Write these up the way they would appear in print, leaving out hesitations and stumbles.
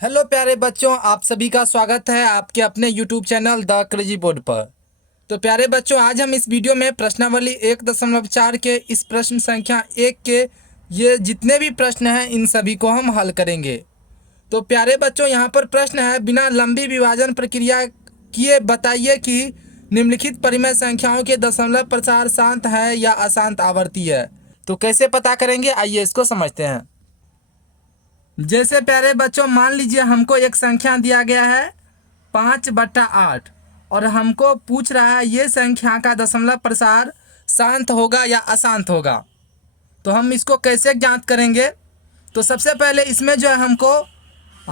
Hello प्यारे बच्चों, आप सभी का स्वागत है आपके अपने YouTube channel the crazy board पर। तो प्यारे बच्चों, आज हम इस वीडियो में प्रश्नावली 1.4 के इस प्रश्न संख्या 1 के ये जितने भी प्रश्न हैं इन सभी को हम हल करेंगे। तो प्यारे बच्चों, यहाँ पर प्रश्न है, बिना लंबी विभाजन प्रक्रिया किए बताइए कि निम्नलिखित परिमेय संख्याओं के दशमलव प्रसार शांत है या अशांत आवर्ती है। तो कैसे पता करेंगे, आइए इसको समझते हैं। जैसे प्यारे बच्चों, मान लीजिए हमको एक संख्या दिया गया है 5/8 और हमको पूछ रहा है ये संख्या का दशमलव प्रसार शांत होगा या अशांत होगा। तो हम इसको कैसे ज्ञात करेंगे? तो सबसे पहले इसमें जो है हमको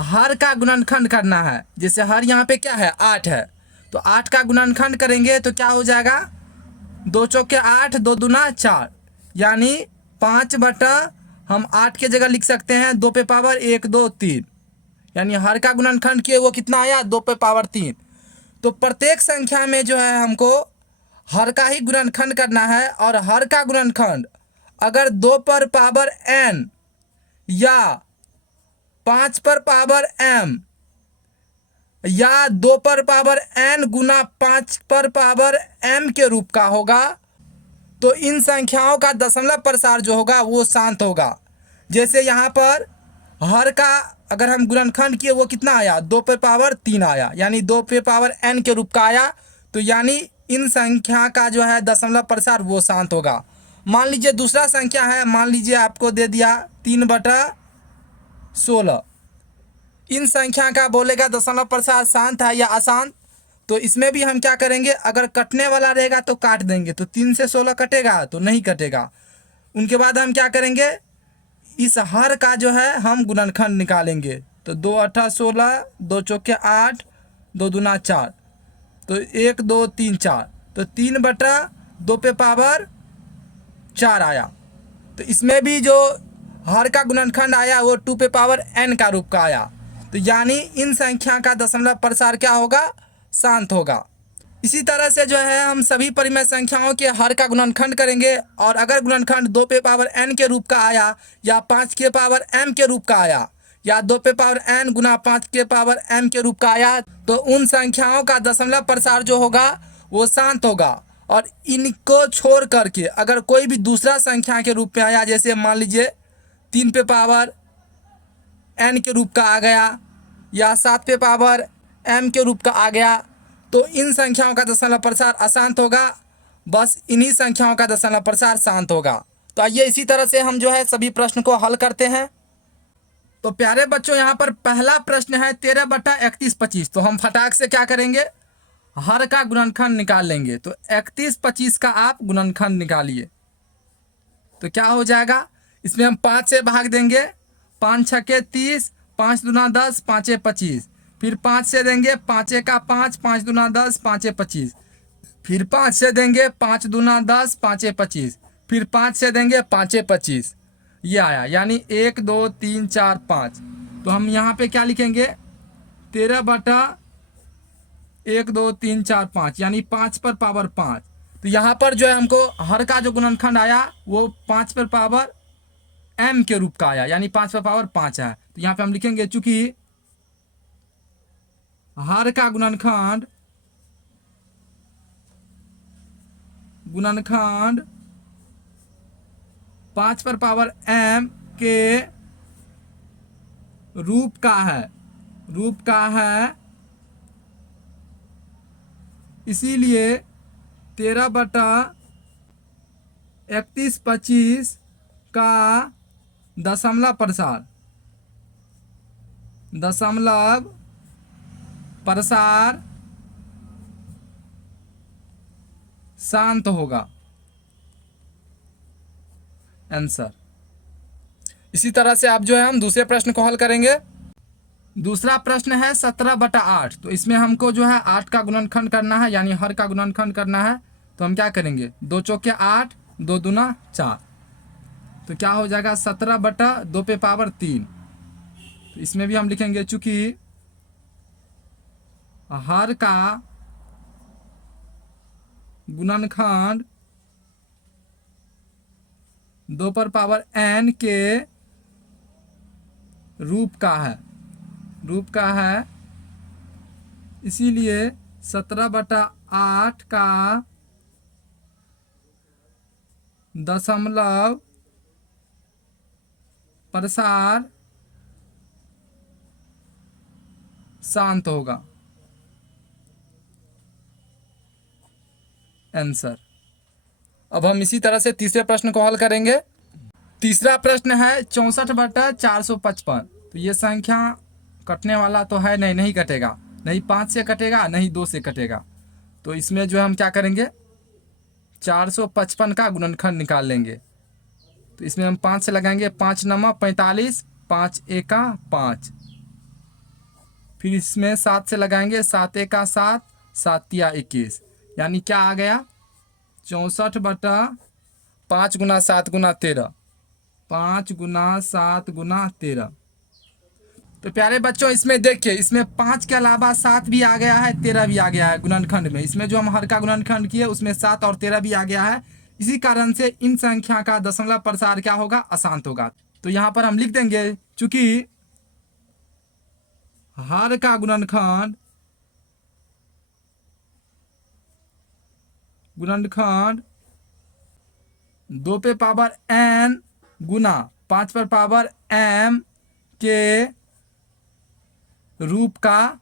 हर का गुणनखंड करना है। जैसे हर यहाँ पे क्या है, 8 है, तो 8 का गुणनखंड करेंगे तो क्या हो जाएगा, 2 चौके 8, 2 दूना 4, यानी 5 हम 8 के जगह लिख सकते हैं 2 पे पावर 1 2 3, यानी हर का गुणनखंड किए वो कितना आया, 2 पे पावर 3। तो प्रत्येक संख्या में जो है हमको हर का ही गुणनखंड करना है, और हर का गुणनखंड अगर 2 पर पावर n या 5 पर पावर m या 2 पर पावर n गुना 5 पर पावर m के रूप का होगा तो इन संख्याओं का दशमलव प्रसार जो होगा वो शांत होगा। जैसे यहाँ पर हर का अगर हम गुणनखंड किए वो कितना आया, 2 पे पावर 3 आया, यानी 2 पे पावर n के रूप का आया, तो यानी इन संख्या का जो है दशमलव प्रसार वो शांत होगा। मान लीजिए दूसरा संख्या है, मान लीजिए आपको दे दिया 3/16, इन संख्या का बोलेगा दशमलव प्रसार शांत है या अशांत। तो इसमें भी हम क्या करेंगे, अगर कटने वाला रहेगा तो काट देंगे, तो 3 से 16 कटेगा तो नहीं कटेगा। उनके बाद हम क्या करेंगे, इस हर का जो है हम गुणनखंड निकालेंगे। तो 2 8 16, 2 चौके 8, 2 दूना 4, तो 1 2 3 4, तो 3/2 पे पावर 4 आया। तो इसमें भी जो हर का गुणनखंड आया वो 2 पे पावर n का रूप का आया। तो यानी इन संख्या का दशमलव प्रसार क्या होगा, शांत होगा। इसी तरह से जो है हम सभी परिमेय संख्याओं के हर का गुणनखंड करेंगे, और अगर गुणनखंड 2 पे पावर n के रूप का आया या 5 के पावर m के रूप का आया या 2 पे पावर n गुना 5 के पावर m के रूप का आया, तो उन संख्याओं का दशमलव प्रसार जो होगा वो शांत होगा। और इनको छोड़ करके अगर कोई भी दूसरा संख्या के रूप में आया, जैसे मान लीजिए 3 पे पावर n के रूप का आ गया या 7 पे पावर m के रूप का आ गया, तो इन संख्याओं का दशमलव प्रसार अशांत होगा। बस इन्हीं संख्याओं का दशमलव प्रसार शांत होगा। तो आइए इसी तरह से हम जो है सभी प्रश्न को हल करते हैं। तो प्यारे बच्चों, यहाँ पर पहला प्रश्न है 13/31/25। तो हम फटाक से क्या करेंगे, हर का गुणनखंड निकाल लेंगे। तो 31/25 का आप गुणनखंड निकालिए, तो क्या हो जाएगा, इसमें हम 5 से भाग देंगे, 5 छके 30, 5 दूना 10, 5 25, फिर 5 से देंगे, 5 का 5, 5 दूना 10, 5 25, फिर 5 से देंगे, 5 दूना 10, 5 25, फिर 5 से देंगे, 5 25, ये आया, यानी 1 2 3 4 5। तो हम यहाँ पे क्या लिखेंगे, 13/1 2 3 4 5, यानी 5 पर पावर 5। तो यहाँ पर जो है हमको हर का जो गुणनखंड आया वो 5 पर पावर m के रूप का आया, यानी 5 पर पावर 5 है। तो यहाँ पे हम लिखेंगे, चूंकि हर का गुणनखंड 5 पर पावर m के रूप का है, इसीलिए 13/31/25 का दशमलव प्रसार शांत होगा, आंसर। इसी तरह से आप जो है हम दूसरे प्रश्न को हल करेंगे। दूसरा प्रश्न है 17/8। तो इसमें हमको जो है 8 का गुणनखंड करना है, यानी हर का गुणनखंड करना है। तो हम क्या करेंगे, 2 चौके 8, 2 दूना 4, तो क्या हो जाएगा, 17/2 पे पावर 3। तो इसमें भी हम लिखेंगे, चूंकि हर का गुणनखंड 2 पर पावर n के रूप का है, रूप का है, इसीलिए 17/8 का दशमलव प्रसार शांत होगा। आंसर। अब हम इसी तरह से तीसरे प्रश्न को हल करेंगे। तीसरा प्रश्न है 64/455। तो ये संख्या कटने वाला तो है नहीं, नहीं कटेगा, नहीं 5 से कटेगा, नहीं 2 से कटेगा। तो इसमें जो है हम क्या करेंगे, 455 का गुणनखंड निकाल लेंगे। तो इसमें हम 5 से लगाएंगे, 5 नवा 45, 5 एका 5। फिर इसमें 7 से लगाएंगे, 7 एका 7, 7 तिया 21। यानी क्या आ गया, 64/5 गुना 7 गुना 13, 5 गुना 7 गुना 13। तो प्यारे बच्चों इसमें देखिए, इसमें 5 के अलावा 7 भी आ गया है, 13 भी आ गया है गुणनखंड में। इसमें जो हम हर का गुणनखंड किए उसमें 7 और 13 भी आ गया है। इसी कारण से इन संख्या का दशमलव प्रसार क्या होगा, अशांत होगा। तो यहाँ पर हम लिख देंगे, चूंकि हर का गुणनखंड 2 पे पावर n गुना 5 पर पावर m के रूप का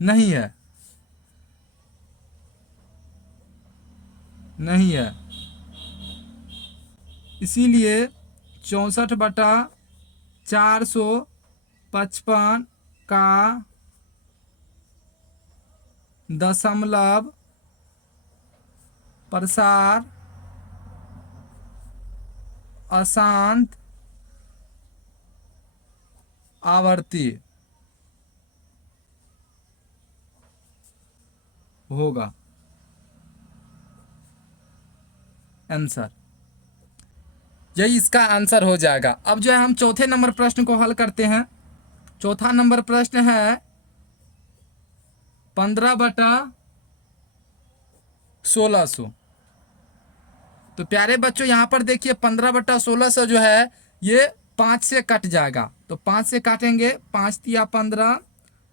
नहीं है, नहीं है। इसीलिए 64/455 का दशमलव प्रसार अशांत आवर्ती होगा। आंसर, यही इसका आंसर हो जाएगा। अब जो है हम चौथे नंबर प्रश्न को हल करते हैं। चौथा नंबर प्रश्न है 15/1600। तो प्यारे बच्चों यहाँ पर देखिए 15/1600 जो है ये 5 से कट जाएगा। तो 5 से काटेंगे, 5 तिया 15,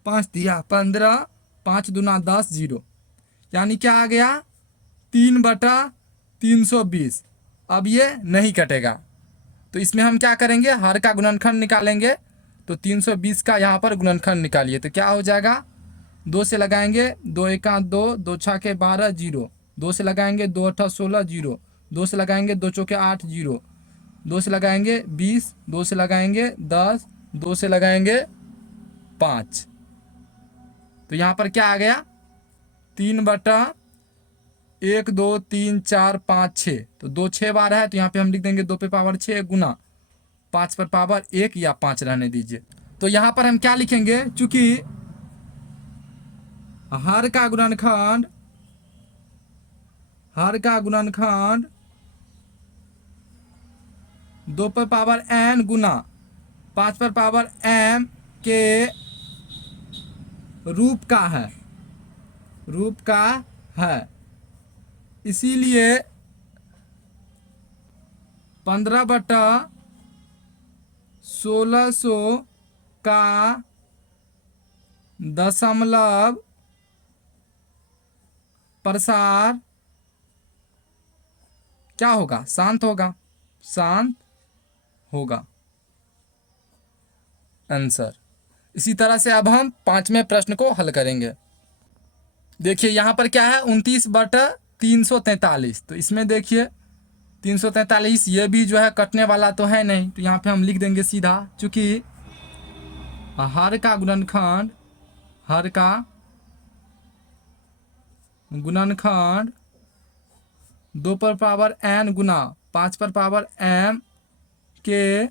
5 तिया 15, 5 दूना 10, 0। यानी क्या आ गया, 3/320। अब ये नहीं कटेगा। तो इसमें हम क्या करेंगे, हर का गुणनखंड निकालेंगे। तो 320 का यहाँ पर गुणनखंड निकालिए, तो क्या हो जाएगा, 2 से लगाएंगे, 2 एका 2, 2 छके 12, 0। 2 से लगाएंगे, 2 अट्ठा 16, 0। 2 से लगाएंगे, 2 चौके 8, 0। 2 से लगाएंगे 20, 2 से लगाएंगे 10, 2 से लगाएंगे 5। तो यहाँ पर क्या आ गया, 3/1 2 3 4 5 6। तो 2 6 बार है, तो यहाँ पे हम लिख देंगे 2 पे पावर 6 गुना 5 पर पावर 1 या 5 रहने दीजिए। तो यहाँ पर हम क्या लिखेंगे, चूंकि हर का गुणनखंड 2 पर पावर n गुना 5 पर पावर m के रूप का है, इसीलिए 15/1600 का दशमलव प्रसार क्या होगा, शांत होगा, शांत होगा। आंसर। इसी तरह से अब हम 5वें प्रश्न को हल करेंगे। देखिए यहाँ पर क्या है, 29/343। तो इसमें देखिए 343, ये भी जो है कटने वाला तो है नहीं। तो यहाँ पे हम लिख देंगे सीधा, चूंकि हर का गुणनखंड 2 पर पावर n गुना 5 पर पावर m के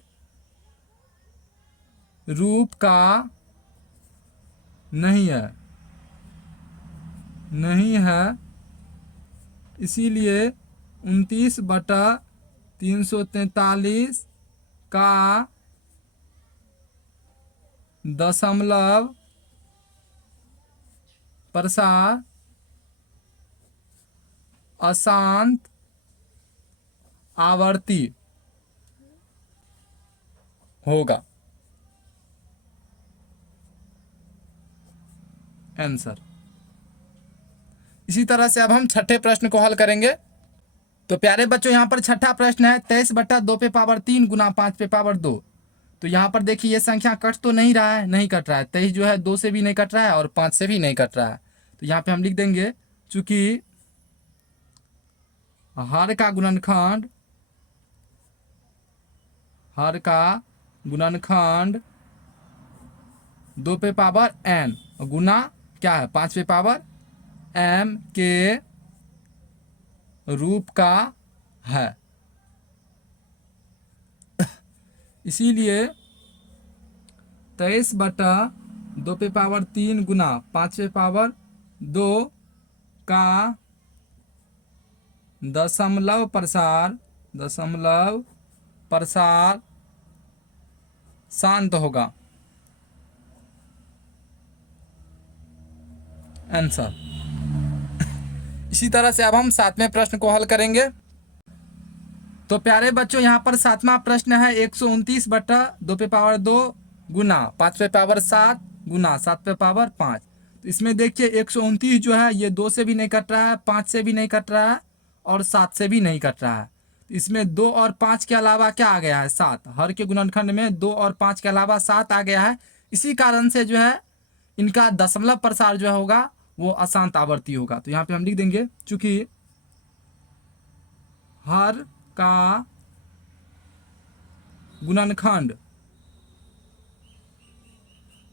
रूप का नहीं है, इसीलिए 29/343 का दशमलव प्रसार अशांत आवर्ती होगा। आंसर। इसी तरह से अब हम छठे प्रश्न को हल करेंगे। तो प्यारे बच्चों यहाँ पर छठा प्रश्न है 23/2 पे पावर 3 गुना 5 पे पावर 2। तो यहाँ पर देखिए ये संख्या कट तो नहीं रहा है, नहीं कट रहा है। 23 जो है 2 से भी नहीं कट रहा है और 5 से भी नहीं कट रहा है। तो यहाँ पे हम लिख देंगे चूंकि हर का गुणनखंड, हर का गुणनखंड 2 पे पावर n गुना क्या है 5 पे पावर m के रूप का है, इसीलिए 23/2 पे पावर 3 गुना 5 पे पावर 2 का दशमलव प्रसार शांत होगा। आंसर। इसी तरह से अब हम सातवें प्रश्न को हल करेंगे। तो प्यारे बच्चों यहाँ पर सातवां प्रश्न है 129/2 पे पावर 2 गुना 5 पे पावर 7 गुना 7 पे पावर 5। तो इसमें देखिए 129 जो है ये 2 से भी नहीं कट रहा है, 5 से भी नहीं कट रहा है और 7 से भी नहीं कट रहा है। तो इसमें 2 और 5 के अलावा क्या आ गया है 7। हर के गुणनखंड में 2 और 5 के अलावा 7 आ गया है। इसी कारण से जो है इनका दशमलव प्रसार जो होगा वो अशांत आवर्ती होगा। तो यहाँ पे हम लिख देंगे चूंकि हर का गुणनखंड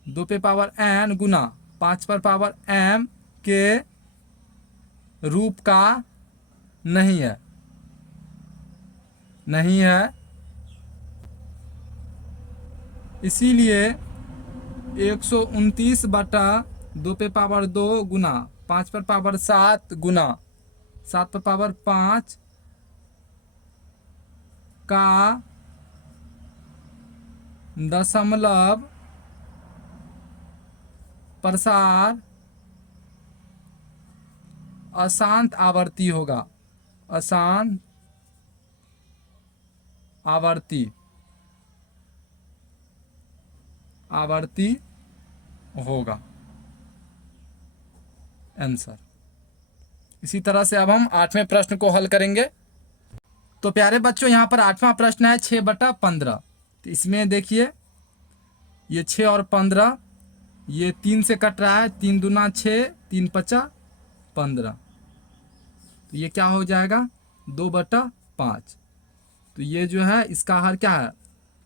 2 पे पावर n गुना 5 पर पावर m के रूप का नहीं है, इसीलिए 129/2 पे पावर 2 गुना 5 पर पावर 7 गुना 7 पर पावर 5 का दशमलव प्रसार अशांत आवर्ती होगा, अशांत आवर्ती होगा। आंसर। इसी तरह से अब हम आठवें प्रश्न को हल करेंगे। तो प्यारे बच्चों यहाँ पर आठवां प्रश्न है 6/15। तो इसमें देखिए ये 6 और 15 ये 3 से कट रहा है, 3 दूना 6 3 5 15। तो ये क्या हो जाएगा 2/5। तो ये जो है इसका हर क्या है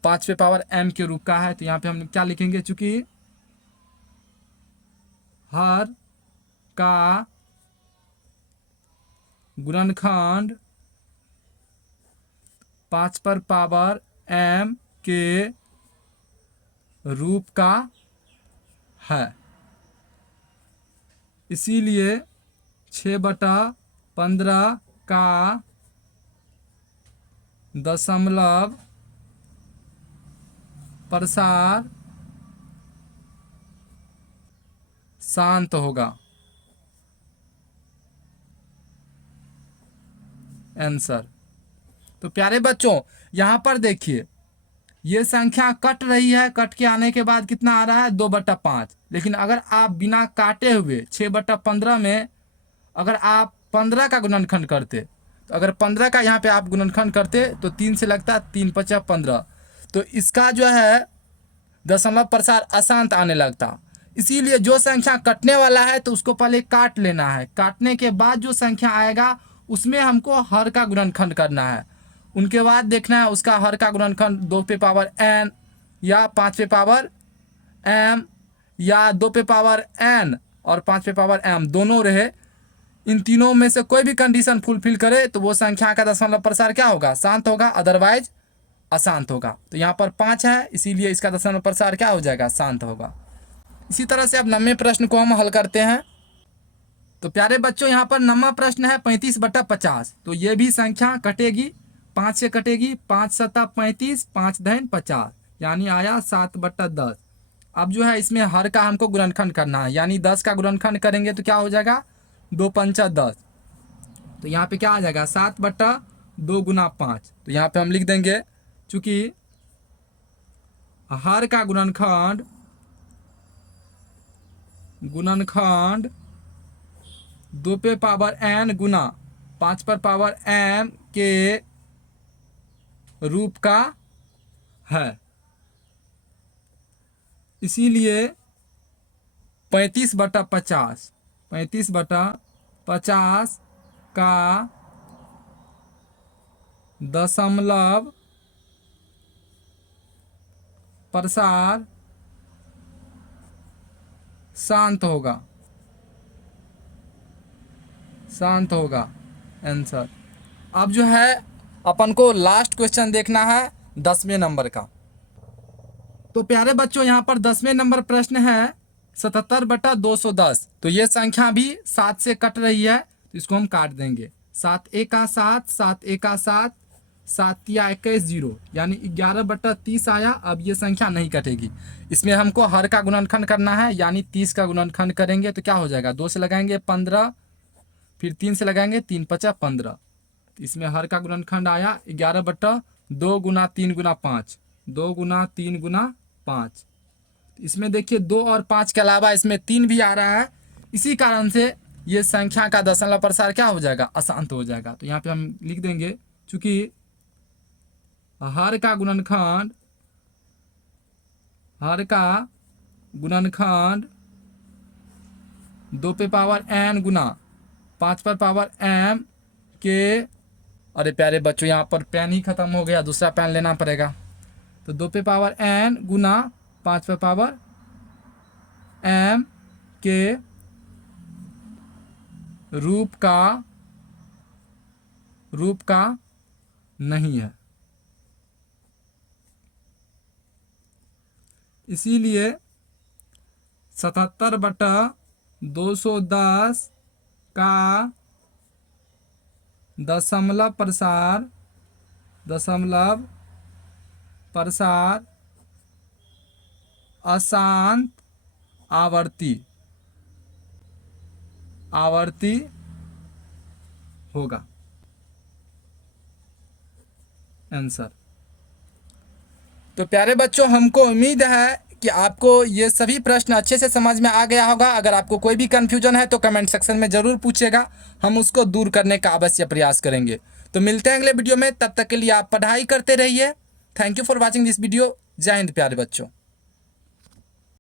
5 पे पावर m के रूप का है। तो यहाँ पे हम क्या लिखेंगे चूंकि हर का गुणनखंड 5 पर पावर m के रूप का है, इसीलिए 6/15 का दशमलव प्रसार शांत होगा। आंसर। तो प्यारे बच्चों यहाँ पर देखिए ये संख्या कट रही है, कट के आने के बाद कितना आ रहा है 2/5। लेकिन अगर आप बिना काटे हुए 6/15 में अगर आप 15 का गुणनखंड करते, तो अगर 15 का यहाँ पे आप गुणनखंड करते तो 3 से लगता 3 5 15। तो इसका जो है दशमलव प्रसार अशांत आने लगता। इसीलिए जो संख्या कटने वाला है तो उसको पहले काट लेना है, काटने के बाद जो संख्या आएगा उसमें हमको हर का गुणनखंड करना है। उनके बाद देखना है उसका हर का गुणनखंड 2 पे पावर n या 5 पे पावर m या 2 पे पावर n और 5 पे पावर m दोनों रहे। इन तीनों में से कोई भी कंडीशन फुलफिल करे तो वो संख्या का दशमलव प्रसार क्या होगा शांत होगा, अदरवाइज अशांत होगा। तो यहाँ पर 5 है इसीलिए इसका दशमलव प्रसार क्या हो जाएगा शांत होगा। इसी तरह से अब 9वें प्रश्न को हम हल करते हैं। तो प्यारे बच्चों यहाँ पर 9वां प्रश्न है 35/50। तो ये भी संख्या कटेगी, 5 से कटेगी, 5 7 35 5 धन 50 यानी आया 7/10। अब जो है इसमें हर का हमको गुणनखंड करना है, यानी 10 का गुणनखंड करेंगे तो क्या हो जाएगा 2 5 10। तो यहाँ पे क्या आ जाएगा 7/2 गुना 5। तो यहाँ पे हम लिख देंगे चूंकि हर का गुणनखंड गुणनखंड 2 पे पावर n गुना 5 पर पावर m के रूप का है। इसीलिए 35/50 35/50 का दशमलव प्रसार शांत होगा आंसर। अब जो है अपन को लास्ट क्वेश्चन देखना है 10वें नंबर का। तो प्यारे बच्चों यहाँ पर 10वें नंबर प्रश्न है 77/210। तो ये संख्या भी 7 से कट रही है, तो इसको हम काट देंगे। 7 एका 7, 7 एका 7, 7 तिया 21 0, यानी 11/30 आया। अब ये संख्या नहीं कटेगी। इसमें हमको हर का गुणनखंड करना है, यानी 30 का गुणनखंड करेंगे तो क्या हो जाएगा, 2 से लगाएंगे 15, फिर 3 से लगाएंगे 3 × 5 = 15। इसमें हर का गुणनखंड आया 11/2 गुना 3 गुना 5, 2 गुना 3 गुना 5। इसमें देखिए 2 और 5 के अलावा इसमें 3 भी आ रहा है। इसी कारण से ये संख्या का दशमलव प्रसार क्या हो जाएगा, अशांत हो जाएगा। तो यहाँ पे हम लिख देंगे, चूंकि हर का गुणनखंड 2 पे पावर n गुना 5 पर पावर m के, अरे प्यारे बच्चों यहाँ पर पेन ही खत्म हो गया, दूसरा पेन लेना पड़ेगा। तो 2 पे पावर n गुना 5 पे पावर m के रूप का नहीं है। इसीलिए 77/210 का दशमलव प्रसार अशांत आवर्ती होगा आंसर। तो प्यारे बच्चों, हमको उम्मीद है कि आपको ये सभी प्रश्न अच्छे से समझ में आ गया होगा। अगर आपको कोई भी कन्फ्यूजन है तो कमेंट सेक्शन में ज़रूर पूछेगा, हम उसको दूर करने का अवश्य प्रयास करेंगे। तो मिलते हैं अगले वीडियो में, तब तक के लिए आप पढ़ाई करते रहिए। Thank you for watching this video. जय हिंद प्यारे बच्चों।